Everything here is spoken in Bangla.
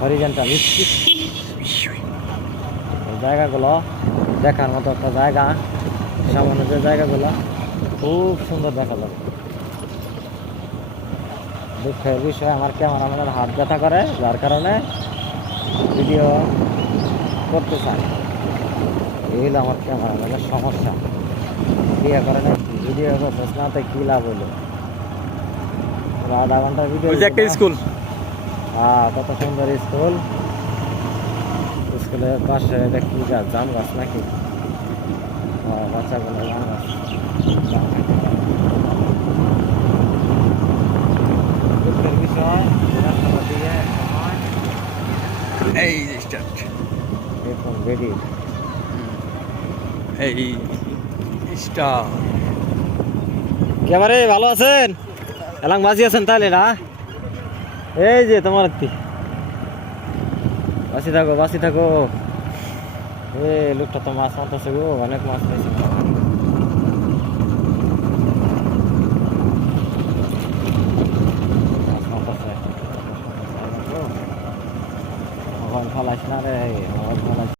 হরিজেন্টাল জায়গাগুলো দেখার মতো একটা জায়গা। সামান্য যে জায়গাগুলো খুব সুন্দর দেখা যায়। দুঃখের বিষয় আমার ক্যামেরাম্যানের হাত ব্যথা করে, যার কারণে ভিডিও করতে চাই। এই হলো আমার ক্যামেরাম্যানের সমস্যা। বিয়ে করে না, ভিডিও করতেছ না, তো কী লাভ হইলো? আধা ঘন্টার ভিডিও। একটা স্কুল, হ্যাঁ, কত সুন্দর স্কুল। স্কুলের পাশে এটা কি গাছ? জাম গাছ নাকি? বাচ্চাগুলো জাম গাছ। দুঃখের বিষয় রাস্তাটা দিয়ে সময় এই স্টার্ট, দেখুন বেরিয়ে এই স্টার। এবারে ভালো আছেন? এলাং বাজি আছেন তাহলে না? এই যে তোমার বাসি থাকো, বাসি থাকো। এ লোকটা তো মাছ মারতেছে গো, অনেক মাছ পেয়েছে। মাছ মারতেছে। মোবাইল ফালাইস না রে, মোবাইল ফালাইস।